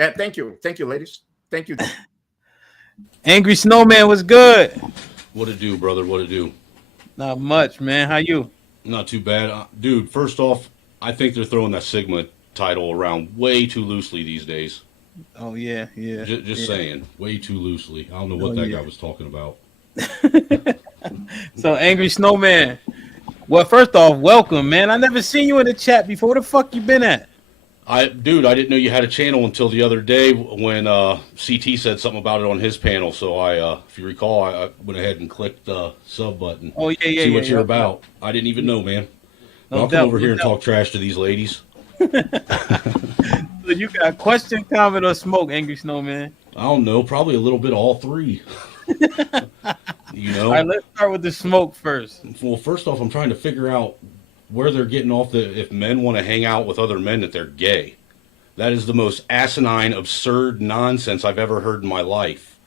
Thank you, ladies. Thank you. Angry Snowman was good. What it do, brother? What it do? Not much, man. How you? Not too bad, dude. First off, I think they're throwing that Sigma title around way too loosely these days. Oh yeah. Just saying, way too loosely. I don't know what guy was talking about. So Angry Snowman. Well, first off, welcome, man. I never seen you in the chat before. Where the fuck you been at? I didn't know you had a channel until the other day when CT said something about it on his panel. So if you recall, I went ahead and clicked the sub button. Oh yeah. See what you're about. I didn't even know, man. I'll come over here and talk trash to these ladies. So you got question, comment, or smoke, Angry Snowman? I don't know. Probably a little bit of all three. You know. All right, let's start with the smoke first. Well, first off, I'm trying to figure out where they're getting off if men want to hang out with other men that they're gay. That is the most asinine, absurd nonsense I've ever heard in my life.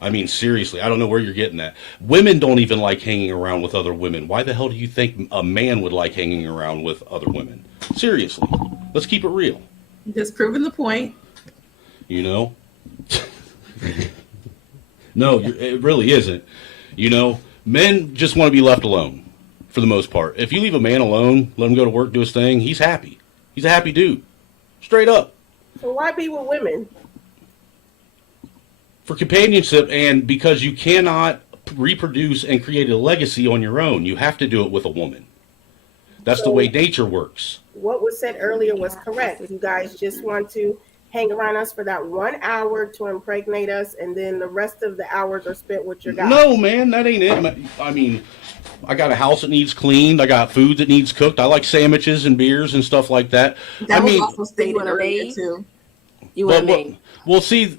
I mean, seriously, I don't know where you're getting that. Women don't even like hanging around with other women. Why the hell do you think a man would like hanging around with other women? Seriously, let's keep it real. Just proving the point. You know? No, it really isn't. You know, men just want to be left alone for the most part. If you leave a man alone, let him go to work, do his thing, he's happy. He's a happy dude. Straight up. So why be with women? For companionship, and because you cannot reproduce and create a legacy on your own. You have to do it with a woman. That's the way nature works. What was said earlier was correct. You guys just want to hang around us for that 1 hour to impregnate us, and then the rest of the hours are spent with your guy. No, man, that ain't it. I mean, I got a house that needs cleaned. I got food that needs cooked. I like sandwiches and beers and stuff like that. That I mean, was also stated earlier too. You want a maid? Well, see,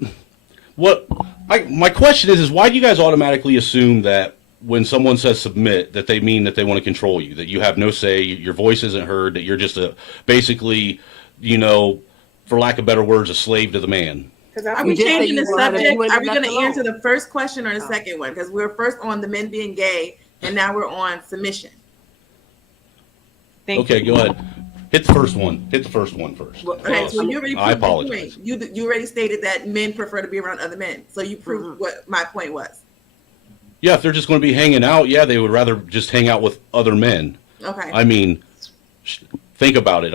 my question is why do you guys automatically assume that when someone says submit, that they mean that they want to control you, that you have no say, your voice isn't heard, that you're just basically, you know, for lack of better words, a slave to the man? Are we changing the subject? Are we going to answer the first question or the second one? Because we were first on the men being gay, and now we're on submission. Okay, go ahead. Hit the first one. Hit the first one first. Well, okay, so you already proved I apologize. The point. You already stated that men prefer to be around other men. So you proved what my point was. Yeah, if they're just going to be hanging out, yeah, they would rather just hang out with other men. Okay. I mean, think about it.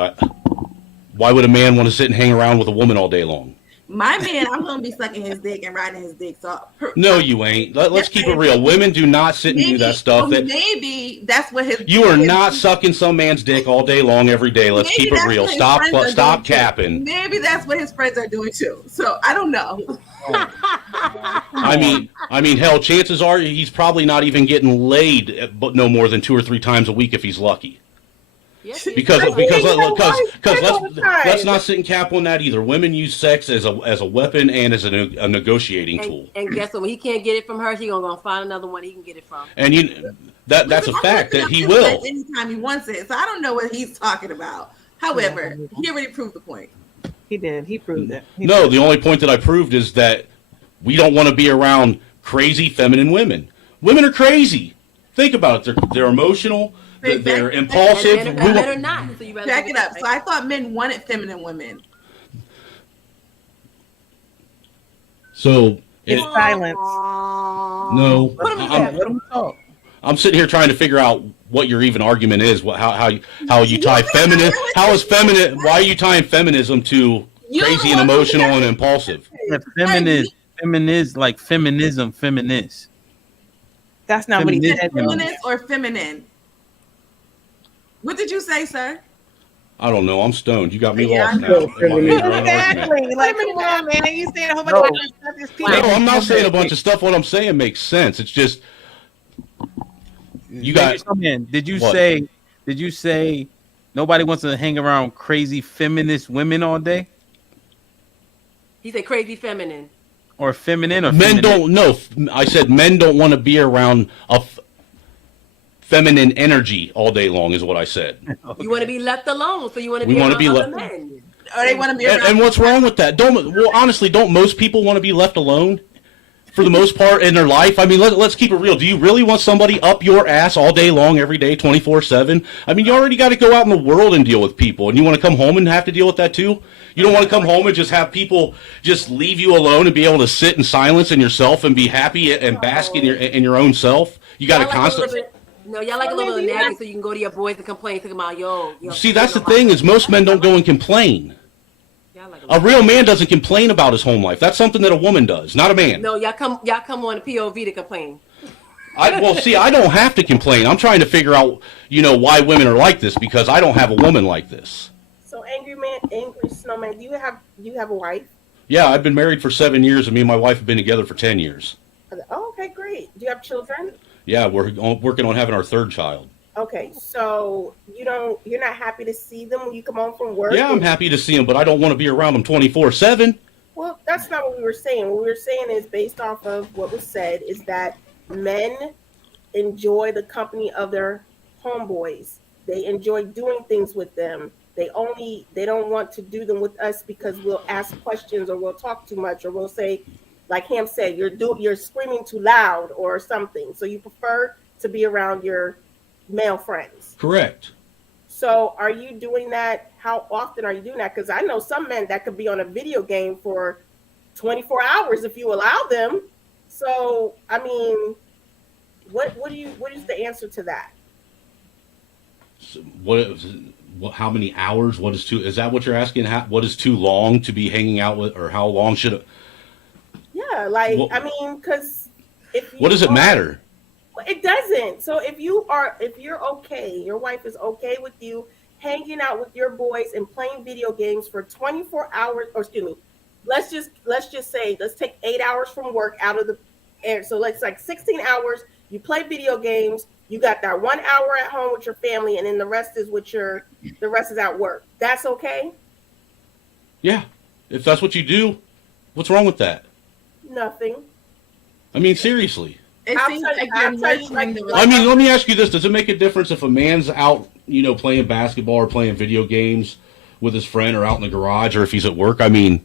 Why would a man want to sit and hang around with a woman all day long? My man, I'm going to be sucking his dick and riding his dick. So no, you ain't. Let's keep it real. Women do not sit and do that stuff. Maybe that's what his. You are not sucking some man's dick all day long every day. Let's keep it real. Stop capping. Maybe that's what his friends are doing too. So I don't know. I mean, hell, chances are he's probably not even getting laid, but no more than 2 or 3 times a week if he's lucky. Because let's not sit and cap on that either. Women use sex as a weapon and as a negotiating tool. And guess what? When he can't get it from her, he's gonna find another one he can get it from. And that's a fact that he will anytime he wants it. So I don't know what he's talking about. However, he already proved the point. He did. He proved it. The only point that I proved is that we don't want to be around crazy feminine women. Women are crazy. Think about it. They're emotional. They're impulsive. Men are not. So you back it up. So I thought men wanted feminine women. So it's silence. No, I'm sitting here trying to figure out what your even argument is. How you tie feminine? How is feminine? Why are you tying feminism to crazy and emotional and impulsive? Feminist, like feminism, feminist. That's not what he said. Feminist or feminine? What did you say, sir? I don't know. I'm stoned. You got me lost now. Exactly. Like, come on, man. You saying a whole bunch of stuff. No, I'm not saying a bunch of stuff. What I'm saying makes sense. It's just you got. Did you say nobody wants to hang around crazy feminist women all day? He said crazy feminine. Or feminine or men feminine? Don't. No, I said men don't want to be around a feminine energy all day long is what I said. You want to be left alone, so you want to be around other men. Or they want to be around. And what's wrong with that? Honestly, don't most people want to be left alone? for the most part in their life. I mean, let's keep it real. Do you really want somebody up your ass all day long, every day, 24/7? I mean, you already got to go out in the world and deal with people, and you want to come home and have to deal with that too? You don't want to come home and just have people just leave you alone and be able to sit in silence in yourself and be happy and bask in your own self? You got to constantly. No, y'all like a little naggy, so you can go to your boys and complain to them about yo. See, that's the thing is most men don't go and complain. A real man doesn't complain about his home life. That's something that a woman does, not a man. No, y'all come on the POV to complain. See, I don't have to complain. I'm trying to figure out, why women are like this because I don't have a woman like this. So, angry snowman, do you have a wife? Yeah, I've been married for 7 years, and me and my wife have been together for 10 years. Oh, okay, great. Do you have children? Yeah, we're working on having our third child. Okay, so you're not happy to see them when you come home from work? Yeah, I'm happy to see them, but I don't want to be around them 24/7. Well, that's not what we were saying. What we were saying is based off of what was said is that men enjoy the company of their homeboys. They enjoy doing things with them. They don't want to do them with us because we'll ask questions or we'll talk too much or we'll say, like Ham said, you're screaming too loud or something. So you prefer to be around your male friends. Correct. So are you doing that? How often are you doing that? Because I know some men that could be on a video game for 24 hours if you allow them. So, I mean, what is the answer to that? So how many hours? What is is that what you're asking? What is too long to be hanging out with, or how long should it? Yeah, because what does it matter? It doesn't. So if you're okay, your wife is okay with you hanging out with your boys and playing video games for 24 hours, or excuse me, let's just say, let's take 8 hours from work out of the air. So let's 16 hours, you play video games, you got that 1 hour at home with your family, and then the rest is at work. That's okay? Yeah. If that's what you do, what's wrong with that? Nothing. I mean, seriously. It seems like you're nurturing the I mean, let me ask you this. Does it make a difference if a man's out, playing basketball or playing video games with his friend or out in the garage or if he's at work? I mean,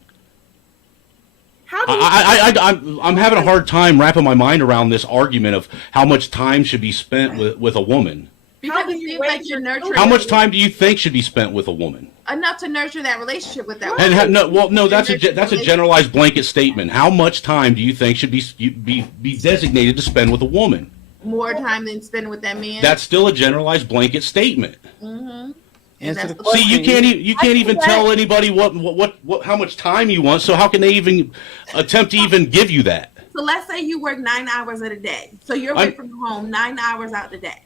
I'm having a hard time wrapping my mind around this argument of how much time should be spent with a woman. Because it seems like you're nurturing. How much time do you think should be spent with a woman? Enough to nurture that relationship with that woman. No, that's a generalized blanket statement. How much time do you think should be designated to spend with a woman? More time than spending with that man. That's still a generalized blanket statement. Mm-hmm. See, you can't even tell anybody what how much time you want. So how can they even attempt to even give you that? So let's say you work 9 hours a day. So you're away from home 9 hours out the day.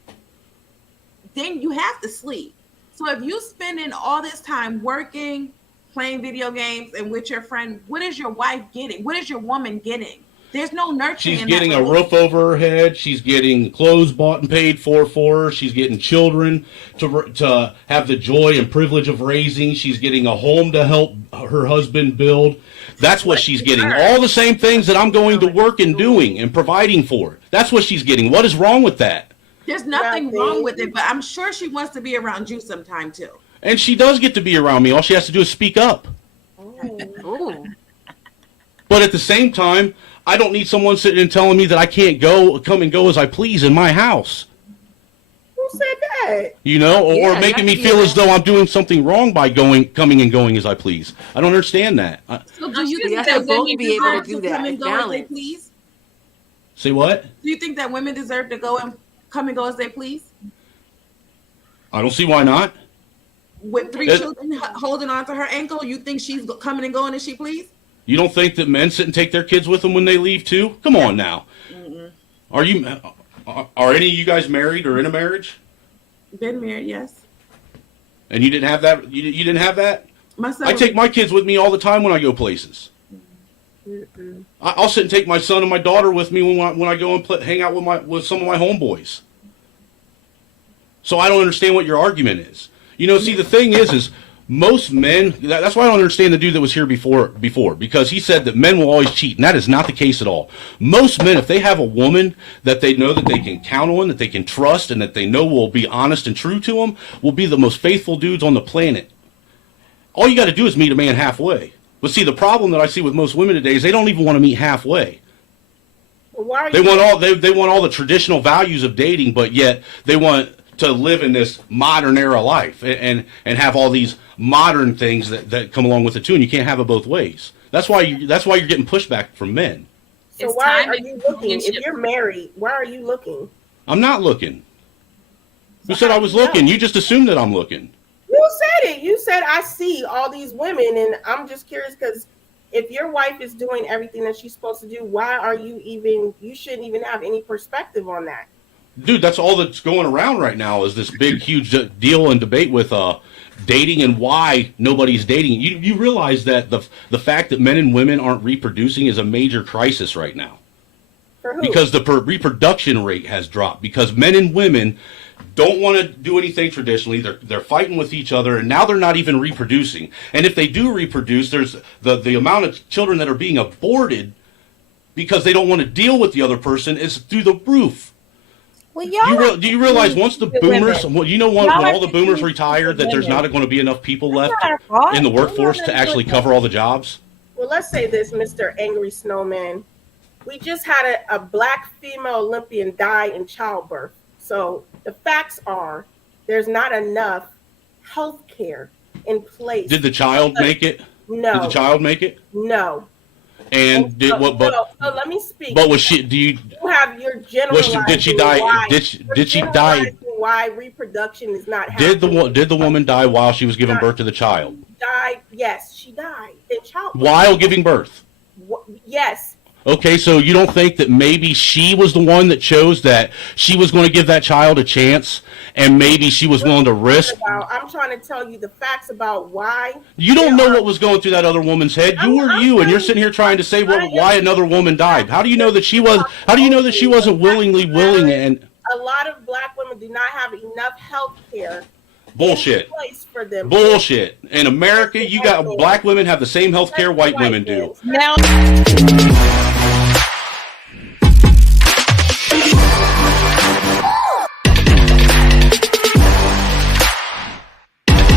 Then you have to sleep. So if you spending all this time working, playing video games, and with your friend, what is your wife getting? What is your woman getting? There's no nurturing. She's getting a roof over her head. She's getting clothes bought and paid for her. She's getting children to have the joy and privilege of raising. She's getting a home to help her husband build. That's what she's getting. All the same things that I'm going to work and doing and providing for. That's what she's getting. What is wrong with that? There's nothing wrong with it, but I'm sure she wants to be around you sometime too. And she does get to be around me. All she has to do is speak up. Oh. But at the same time, I don't need someone sitting and telling me that I can't come and go as I please in my house. Who said that? Or making me feel as though I'm doing something wrong by coming and going as I please. I don't understand that. So do you think that women be able to deserve do to that? come and go as they please? Say what? Do you think that women deserve to go and come and go as they please? I don't see why not. With 3 children holding on to her ankle, you think she's coming and going as she please? You don't think that men sit and take their kids with them when they leave too? Come on now. Mm-mm. Are any of you guys married or in a marriage? Been married, yes. And you didn't have that? You didn't have that? I take my kids with me all the time when I go places. Mm-mm. I'll sit and take my son and my daughter with me when I go and hang out with some of my homeboys. So I don't understand what your argument is. See, the thing is most men, that's why I don't understand the dude that was here before, because he said that men will always cheat, and that is not the case at all. Most men, if they have a woman that they know that they can count on, that they can trust, and that they know will be honest and true to them, will be the most faithful dudes on the planet. All you got to do is meet a man halfway. But see, the problem that I see with most women today is they don't even want to meet halfway. Well, why are They you want all they want all the traditional values of dating, but yet they want to live in this modern era life and have all these modern things that come along with it too. And you can't have it both ways. That's why you're getting pushback from men. So It's why time are in you looking? If companionship. you're married, why are you looking? I'm not looking. Who said I was looking? You just assumed that I'm looking. You said it. You said I see all these women, and I'm just curious because if your wife is doing everything that she's supposed to do, why are you even? You shouldn't even have any perspective on that. Dude, that's all that's going around right now is this big, huge deal and debate with dating and why nobody's dating. You realize that the fact that men and women aren't reproducing is a major crisis right now. For who? Because the reproduction rate has dropped. Because men and women don't want to do anything traditionally. They're fighting with each other, and now they're not even reproducing. And if they do reproduce, there's the amount of children that are being aborted because they don't want to deal with the other person is through the roof. Well, y'all Do you realize once the boomers, women. you know, when Y'all all are the boomers confused retire, with that there's women. not going to be enough people That's left not our fault. in the We're workforce not to actually doing cover all the jobs? Well, let's say this, Mr. Angry Snowman. We just had a black female Olympian die in childbirth. So the facts are there's not enough health care in place. Did the child make it? No. Did the child make it? No. And did so, what? But so let me speak. but was she? Do you? You have your Was generalizing she, did she die? why, Did she die? generalizing why reproduction is not happening. Did the woman die while she was giving birth to the child? Died? Yes, she died in childbirth. While giving birth. Yes. Okay, so you don't think that maybe she was the one that chose that she was going to give that child a chance, and maybe she was willing to risk? I'm trying to tell you the facts about why. You don't know what was going through that other woman's head. You were you, and you're sitting here trying to say why another woman died. How do you know that she was? How do you know that she wasn't willingly willing? And a lot of black women do not have enough health care. bullshit. Place for them. Bullshit. In America, you got black women have the same health care white women do. Now.